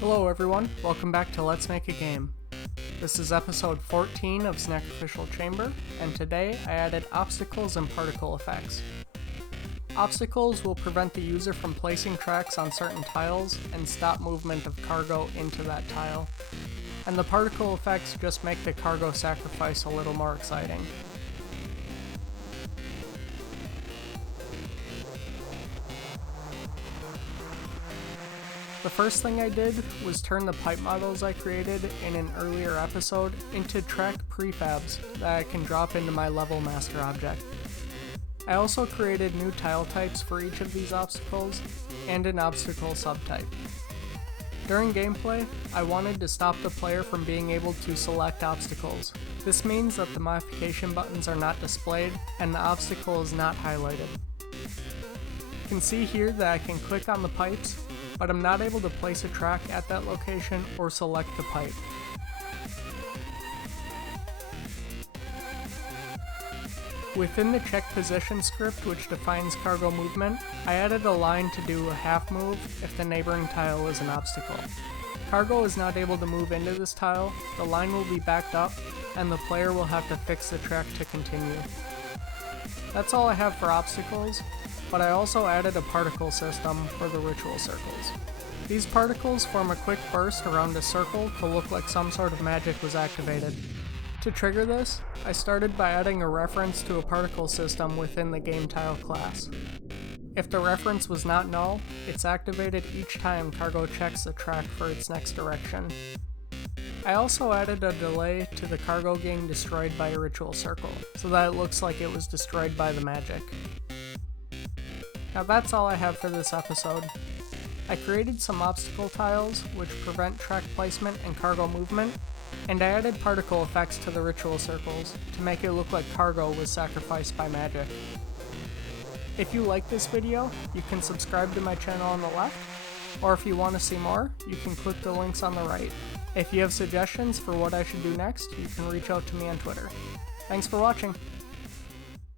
Hello everyone, welcome back to Let's Make a Game. This is episode 14 of Snackrificial Chamber, and today I added obstacles and particle effects. Obstacles will prevent the user from placing tracks on certain tiles and stop movement of cargo into that tile. And the particle effects just make the cargo sacrifice a little more exciting. The first thing I did was turn the pipe models I created in an earlier episode into track prefabs that I can drop into my level master object. I also created new tile types for each of these obstacles and an obstacle subtype. During gameplay, I wanted to stop the player from being able to select obstacles. This means that the modification buttons are not displayed and the obstacle is not highlighted. You can see here that I can click on the pipes, but I'm not able to place a track at that location or select the pipe. Within the check position script, which defines cargo movement, I added a line to do a half move if the neighboring tile is an obstacle. Cargo is not able to move into this tile, the line will be backed up, and the player will have to fix the track to continue. That's all I have for obstacles, but I also added a particle system for the ritual circles. These particles form a quick burst around a circle to look like some sort of magic was activated. To trigger this, I started by adding a reference to a particle system within the game tile class. If the reference was not null, it's activated each time cargo checks the track for its next direction. I also added a delay to the cargo getting destroyed by a ritual circle, so that it looks like it was destroyed by the magic. Now that's all I have for this episode. I created some obstacle tiles which prevent track placement and cargo movement, and I added particle effects to the ritual circles to make it look like cargo was sacrificed by magic. If you like this video, you can subscribe to my channel on the left, or if you want to see more, you can click the links on the right. If you have suggestions for what I should do next, you can reach out to me on Twitter. Thanks for watching!